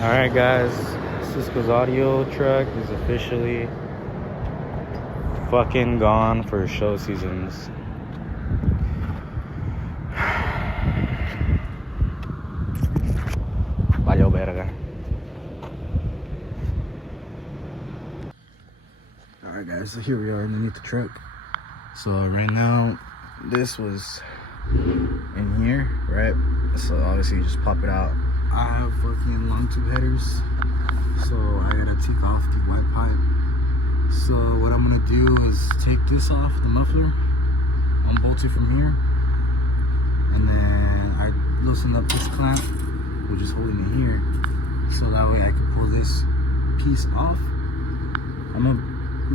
Alright guys, Cisco's audio truck is officially fucking gone for show seasons. Valió verga. Alright guys, so here we are underneath the truck. So right now, this was in here, right? So obviously you just pop it out. I have fucking long tube headers, so I gotta take off the wet pipe. So what I'm gonna do is take this off, the muffler, unbolt it from here, and then I loosen up this clamp, which is holding it here, so that way I can pull this piece off. I'm gonna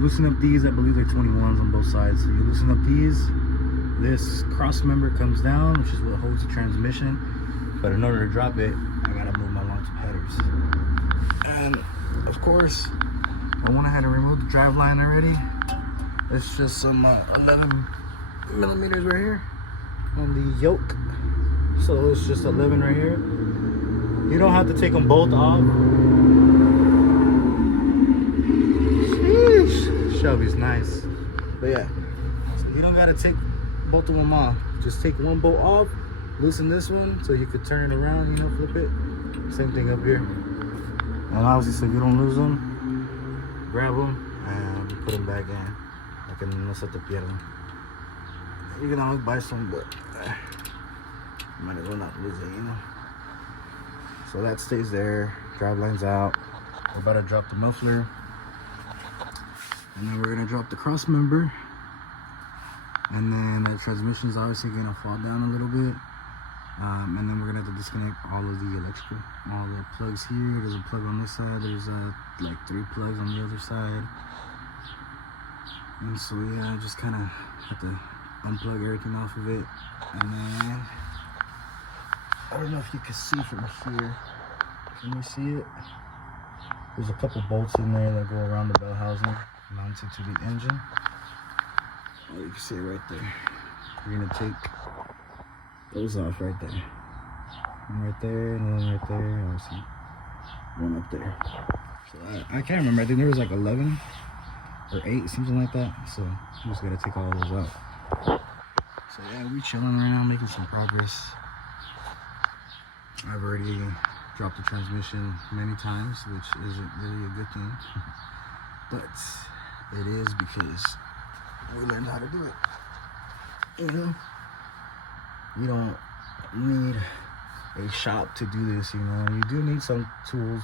loosen up these, I believe they're 21s on both sides. So you loosen up these, this cross member comes down, which is what holds the transmission. But in order to drop it, I gotta move my long tube headers. And of course, I went ahead and removed the drive line already. It's just some 11 millimeters right here on the yoke. So it's just 11 right here. You don't have to take them both off. Sheesh. Shelby's nice. But yeah, so you don't gotta take both of them off. Just take one bolt off, loosen this one so you could turn it around, you know, flip it. Same thing up here. And obviously, so if you don't lose them, grab them and put them back in. Like no se te pierdan. You can always buy some, but might as well not lose it, you know. So that stays there. Drive line's out. We're about to drop the muffler, and then we're gonna drop the cross member. And then the transmission's obviously gonna fall down a little bit. And then we're gonna have to disconnect all of the electrical, all the plugs here. There's a plug on this side. There's like 3 plugs on the other side. And so yeah, I just kind of have to unplug everything off of it. And then I don't know if you can see from here. Can you see it? There's a couple bolts in there that go around the bell housing, mounted to the engine. Oh, you can see it right there. We're gonna take those off right there. One right there, and one right there. Obviously, one up there. So I can't remember. I think there was like 11 or 8, something like that. So we just gotta take all those out. So yeah, we chilling right now, making some progress. I've already dropped the transmission many times, which isn't really a good thing. But it is because we learned how to do it. You know? You don't need a shop to do this, you know. You do need some tools.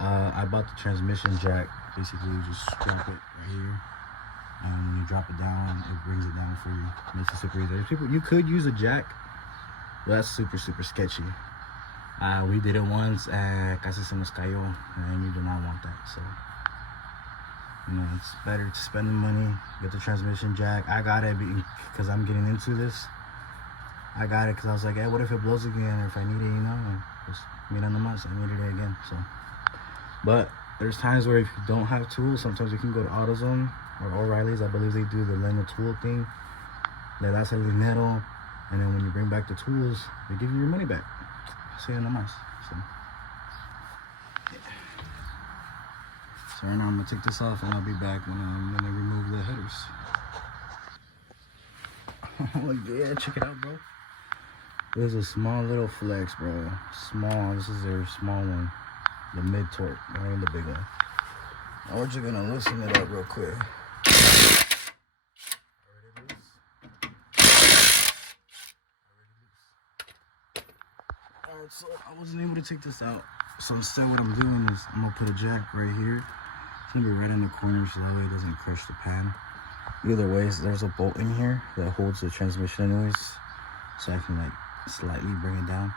I bought the transmission jack. Basically, you just drop it right here, and when you drop it down, it brings it down for you. Makes it super easy. You could use a jack, but that's super sketchy. We did it once, casi se nos cayó, and you do not want that. So, you know, it's better to spend the money, get the transmission jack. I got it because I'm getting into this. I got it because I was like, hey, what if it blows again, or if I need it, you know? Just mira nomás, I needed it again. So, but there's times where if you don't have tools, sometimes you can go to AutoZone or O'Reilly's. I believe they do the lend a tool thing. Le das el dinero, and then when you bring back the tools, they give you your money back. Say nomás. So, yeah. So right now I'm gonna take this off, and I'll be back when I'm gonna remove the headers. Oh yeah, check it out, bro. There's a small little flex, bro. Small. This is their small one. The mid torque, not even the big one. Now we're just gonna loosen it up real quick. Alright, so I wasn't able to take this out. So instead what I'm doing is I'm gonna put a jack right here. It's gonna be right in the corner so that way it doesn't crush the pan. Either way, there's a bolt in here that holds the transmission anyways. So I can like slightly bring it down.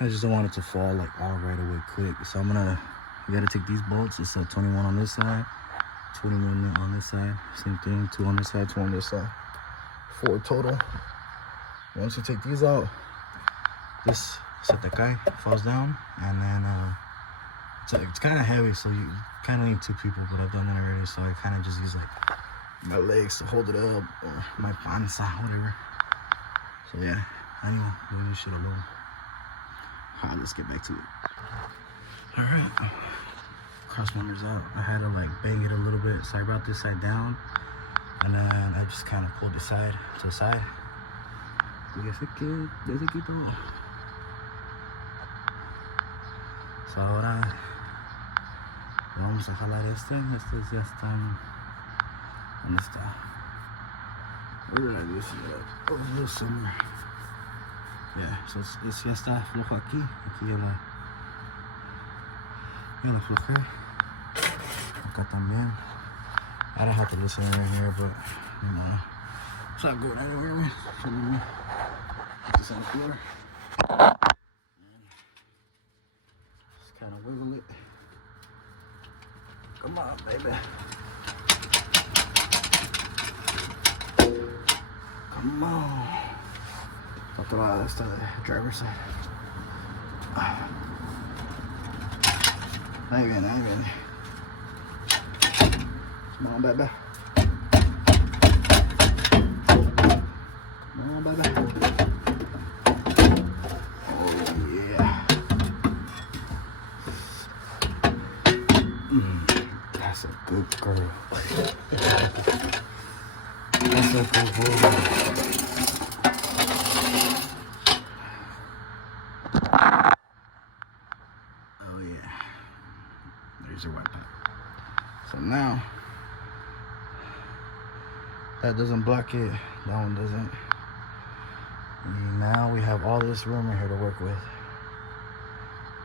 I just don't want it to fall like all right away quick. So you gotta take these bolts. It's a 21 on this side, 21 on this side, same thing, 2 on this side, 2 on this side, 4 total. Once you take these out, this se te cae, falls down, and then it's kind of heavy, so you kind of need 2 people, but I've done that already, so I kind of just use like my legs to hold it up, or my panza, whatever. So yeah, I ain't doing this shit alone. Alright, let's get back to it. Alright. Cross members out. I had to like bang it a little bit. So I brought this side down. And then I just kind of pulled the side to the side. Y ese que ya se quitó. So ahora vamos a jalar este. Estos ya están. ¿Dónde está? Where did I do this? Oh, a little somewhere. Yeah, so es ya está flojo aquí. Aquí ya la aflojé. Acá también. I don't have to listen right here, but you know, it's not going anywhere, man. Shouldn't be. Put this on the floor. Just kind of wiggle it. Come on, baby. Come on. Otro lado, esta de driver's side. Ahí viene, ahí viene. Come on, baby. Come on, baby. Oh, yeah. That's a good girl. That's a good girl. Oh, yeah. There's your white pack. So now, that doesn't block it, that one doesn't. And now we have all this room right here to work with.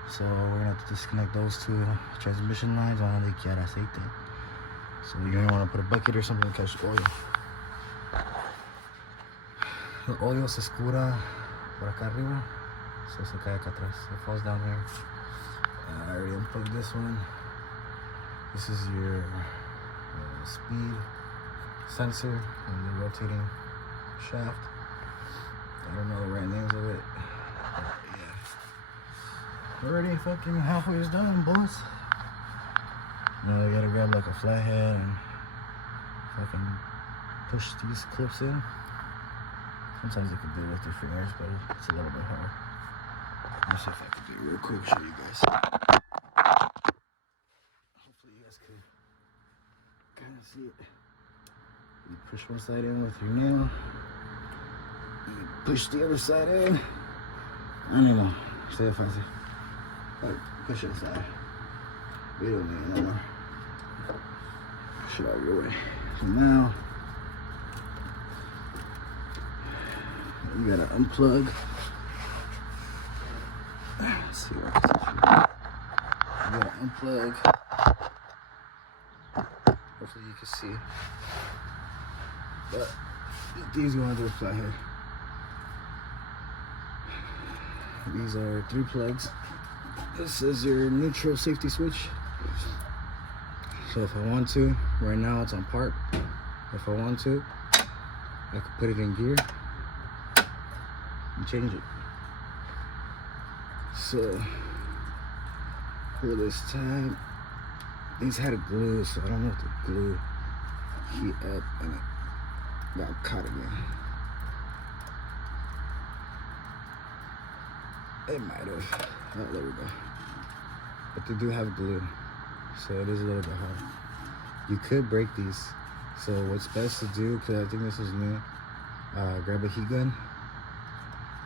So we're gonna have to disconnect those two transmission lines on the quiera aceite. So you're gonna wanna put a bucket or something to catch the oil. The oil se escura por acá arriba, so se cae acá atrás. It falls down here. I already unplugged this one. This is your speed sensor and the rotating shaft. I don't know the right names of it, but yeah. Already fucking halfway is done, boys. Now I gotta grab like a flathead and fucking push these clips in. Sometimes you can do it with your fingers, but it's a little bit hard. Let's see if I can do it real quick, show you guys. Hopefully you guys can kind of see it. You push one side in with your nail. You push the other side in. I don't know. Stay fancy. Like, push it aside. We don't need it no more. Push it out of your way. So now, you gotta unplug. Let's see what I can see. You gotta unplug. Hopefully you can see. But these you want to do a flathead. These are 3 plugs. This is your neutral safety switch. So if I want to, right now it's on park. If I want to, I could put it in gear and change it. So for this tab, these had a glue, so I don't know if the glue heat up and it got caught again. It might have. Oh, there we go. But they do have glue, so it is a little bit hard. You could break these. So what's best to do, because I think this is new, grab a heat gun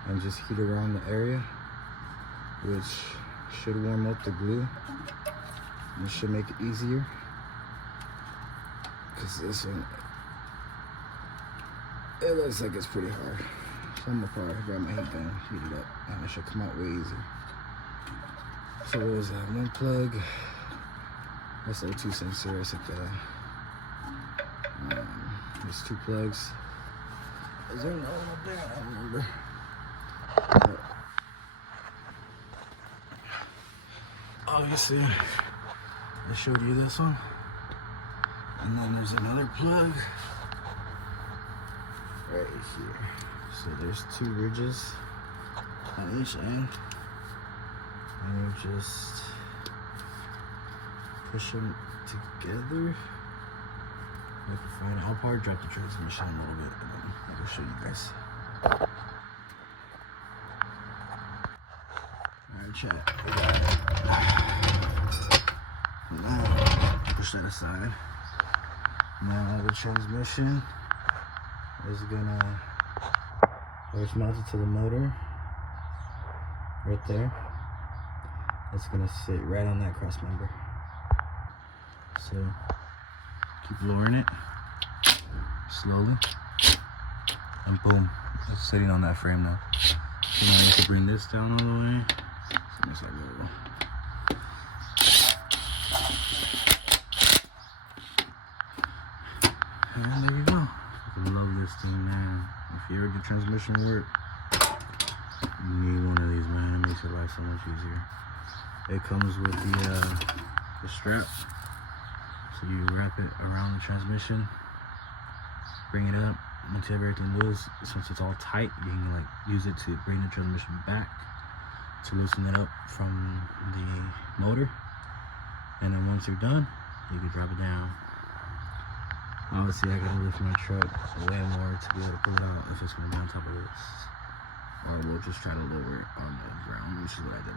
and just heat around the area, which should warm up the glue. It should make it easier. Because this one, it looks like it's pretty hard. So I'm gonna probably grab my heat gun, heat it up, and it should come out way easier. So what was that? One plug. SO2 sensor, I said that. There's 2 plugs. Is there another one up there? I don't remember. But obviously, I showed you this one. And then there's another plug right here. So there's 2 ridges on each end. And you just push them together. You can find it. I'll probably drop the transmission a little bit and then I'll show you guys. Alright, chat. We got it. push that aside. Now the transmission is gonna, where it's mounted to the motor, right there, it's gonna sit right on that cross member. So keep lowering it slowly, and boom, it's sitting on that frame now. So now I need to bring this down all the way. So it's like a little. And there you go. I love this thing, man. If you ever get transmission work, you need one of these, man. It makes your life so much easier. It comes with the strap. So you wrap it around the transmission, bring it up. Once you have everything loose, since it's all tight, you can like use it to bring the transmission back to loosen it up from the motor. And then once you're done, you can drop it down. Obviously, I gotta lift my truck way more to be able to pull it out if it's gonna be on top of this. Or we'll just try to lower it on the ground, which is what I did.